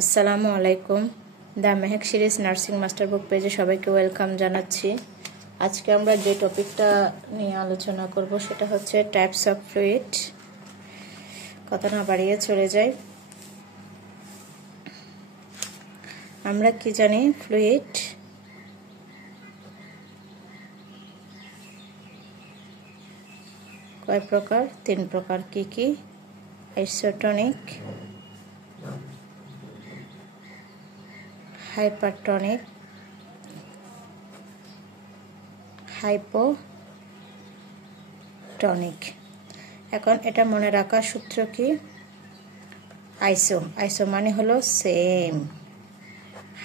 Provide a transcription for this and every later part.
আসসালামু আলাইকুম। The Mehak series nursing master বুক পেজে সবাইকে ওয়েলকাম জানাচ্ছি। আজকে আমরা যে টপিকটা নিয়ে আলোচনা করব সেটা হচ্ছে টাইপস অফ ফ্লুইড। কথা না বাড়িয়ে চলে যাই। আমরা কি জানি? ফ্লুইড কয় প্রকার? 3 প্রকার। কি কি? Isotonic, hypertonic, hypotonic. এখন এটা মনে রাখার সূত্র কি? আইসো মানে হলো সেম,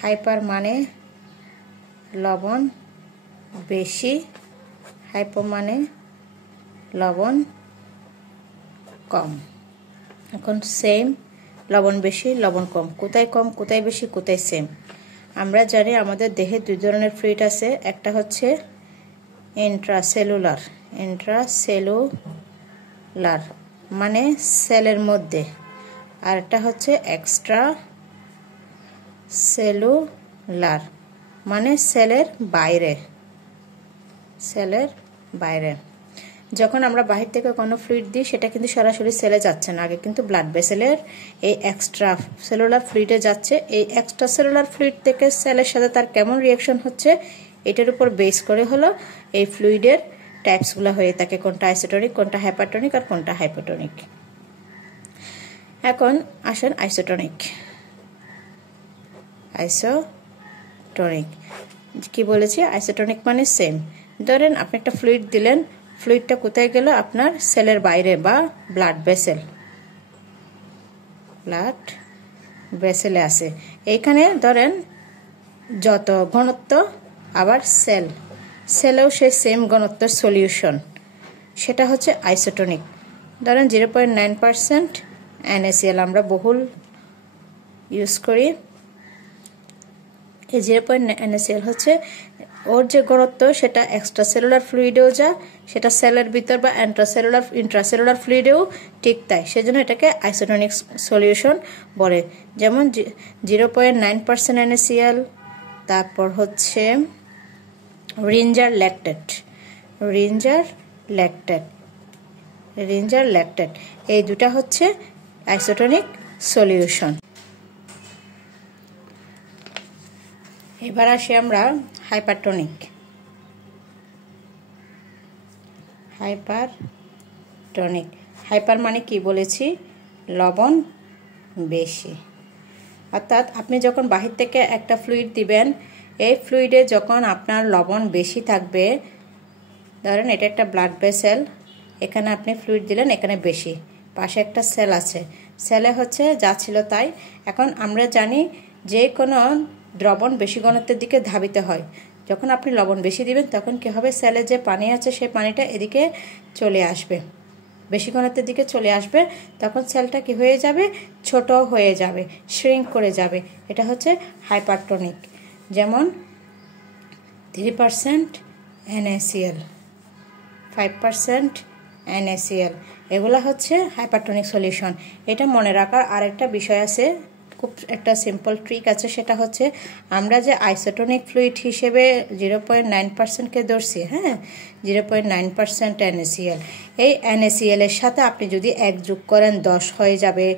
হাইপার মানে লবণ বেশি, হাইপো মানে লবণ কম। এখন সেম, লবণ বেশি, লবণ কম। কোথায় কম, কোথায় বেশি, কোথায় সেম? আমরা জানি আমাদের দেহে 2 ধরনের ফ্লুইড আছে। একটা হচ্ছে ইন্ট্রাসেলুলার মানে সেলের মধ্যে, আর একটা হচ্ছে এক্সট্রা সেলুলার মানে সেলের বাইরে। যখন আমরা বাহির থেকে কোনো ফ্লুইড দিই সেটা কিন্তু সরাসরি সেলে যাচ্ছে না, আগে কিন্তু ব্লাড ভেসেলের এই এক্সট্রা সেলুলার ফ্লুইডে যাচ্ছে। এই এক্সট্রা সেলুলার ফ্লুইড থেকে সেলের সাথে তার কেমন রিঅ্যাকশন হচ্ছে এটার উপর বেস করে হলো এই ফ্লুইডের টাইপসগুলো হয়ে থাকে, কোনটা আইসোটোনিক, কোনটা হাইপারটনিক আর কোনটা হাইপোটনিক। এখন আসেন আইসোটোনিক। কি বলেছি? আইসোটোনিক মানে সেম। ধরেন আপনি একটা ফ্লুইড দিলেন, ফ্লুইডটা কোথায় গেল? আপনার সেলের বাইরে বা ব্লাড ভেসেলে আছে। এইখানে ধরেন যত ঘনত্ব, আবার সেলেও সেই সেম ঘনত্বের সলিউশন, সেটা হচ্ছে আইসোটোনিক। ধরেন 0.9% NaCl আমরা বহুল ইউজ করি। এই 0.9 NaCl হচ্ছে ওর যে ঘনত্ব সেটা এক্সট্রা সেলুলার ফ্লুইডেও যায়, সেটা সেলের ভিতর বা ইন্ট্রাসেলুলার ফ্লুইডেও ঠিক তাই। সেজন্য এটাকে আইসোটোনিক সলিউশন বলে। যেমন 0.9% NaCl, তারপর হচ্ছে রিঞ্জার ল্যাকটেট, এই দুটা হচ্ছে আইসোটোনিক সলিউশন। এবার আসি আমরা হাইপারটনিক। হাইপার মানে কি বলেছি? লবণ বেশি। অর্থাৎ আপনি যখন বাহির থেকে একটা ফ্লুইড দিবেন, এই ফ্লুইডে যখন আপনার লবণ বেশি থাকবে, ধরেন এটা একটা ব্লাড ভেসেল, এখানে আপনি ফ্লুইড দিলেন, এখানে বেশি, পাশে একটা সেল আছে, সেলে হচ্ছে যা ছিল তাই। এখন আমরা জানি যে কোনো দ্রবণ বেশি ঘনত্বের দিকে ধাবিত হয়। যখন আপনি লবণ বেশি দিবেন তখন কি হবে? সেলে যে পানি আছে সেই পানিটা এদিকে চলে আসবে, বেশি ঘনত্বের দিকে চলে আসবে। তখন সেলটা কি হয়ে যাবে? ছোট হয়ে যাবে, শ্রিঙ্ক করে যাবে। এটা হচ্ছে হাইপারটনিক। যেমন 3% NaCl, 5% NaCl, এগুলো হচ্ছে হাইপারটনিক সলিউশন। এটা মনে রাখার আরেকটা বিষয় আছে, খুব একটা সিম্পল ট্রিক আছে, সেটা হচ্ছে আমরা যে আইসোটোনিক ফ্লুইড হিসেবে 0.9%কে ধরছি, 0.9% NaCl, এই NaCl এর সাথে আপনি যদি 1 যোগ করেন 10 হয়ে যাবে।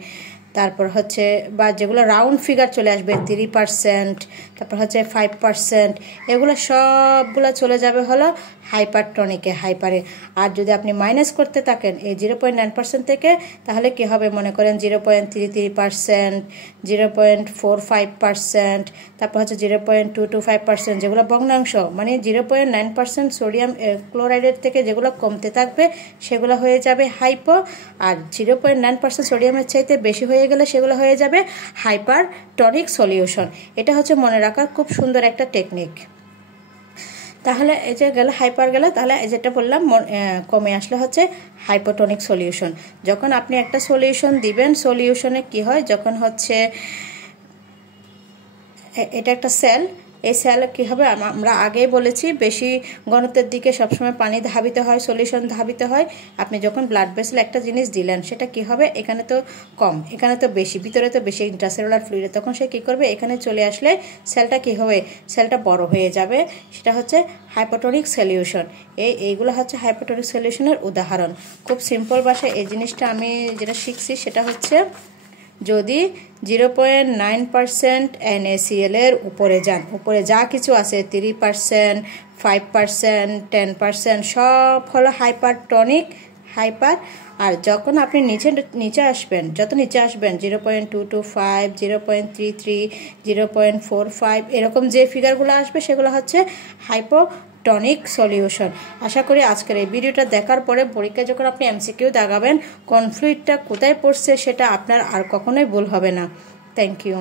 তারপর হচ্ছে বা যেগুলো রাউন্ড ফিগার চলে আসবে 3%, তারপর হচ্ছে 5%, এগুলো সবগুলো চলে যাবে হলো হাইপারে। আর যদি আপনি মাইনাস করতে থাকেন এই 0.9% থেকে, তাহলে কি হবে? মনে করেন 0.33%, 0.45%, তারপর হচ্ছে 0.225%, যেগুলো ভগ্নাংশ, মানে 0.9% সোডিয়াম ক্লোরাইডের থেকে যেগুলো কমতে থাকবে সেগুলো হয়ে যাবে হাইপো, আর 0.9% সোডিয়ামের চাইতে বেশি হয়ে গেলে সেগুলো হয়ে যাবে হাইপারটনিক সলিউশন। এটা হচ্ছে মনে রাখার খুব সুন্দর একটা টেকনিক। তাহলে এই যে গেল হাইপার গেল, তাহলে যেটা বললাম কমে আসলে হচ্ছে হাইপোটনিক সলিউশন। যখন আপনি একটা সলিউশন দিবেন, সলিউশনে কি হয়? যখন হচ্ছে এটা একটা সেল, এই সেল কী হবে, আমরা আগেই বলেছি বেশি ঘনত্বের দিকে সবসময় পানি ধাবিত হয়, সলিউশন ধাবিত হয়। আপনি যখন ব্লাড ভেসেল একটা জিনিস দিলেন, সেটা কি হবে, এখানে তো কম, এখানে তো বেশি, ভিতরে তো বেশি ইন্ট্রাসেলুলার ফ্লুইডে, তখন সে কী করবে, এখানে চলে আসলে সেলটা কী হবে, সেলটা বড় হয়ে যাবে। সেটা হচ্ছে হাইপোটনিক সলিউশন। এইগুলো হচ্ছে হাইপোটনিক সলিউশনের উদাহরণ। খুব সিম্পল ভাষায় এই জিনিসটা আমি যেটা শিখছি সেটা হচ্ছে, যদি 0.9% NaCl এর উপরে যান, উপরে যা কিছু আছে 3%, 5%, 10% সব হলো হাইপারটনিক, হাইপার। আর যখন আপনি নিচে আসবেন, যত নিচে আসবেন 0.225, 0.33, 0.45 এরকম যে ফিগারগুলো আসবে সেগুলো হচ্ছে হাইপোটনিক সলিউশন। আশা করি আজকের এই ভিডিওটা দেখার পরে পরীক্ষায় যখন আপনি MCQ দাগাবেন, কোন ফ্লুইডটা কোথায় পড়ছে সেটা আপনার আর কখনোই ভুল হবে না। Thank you.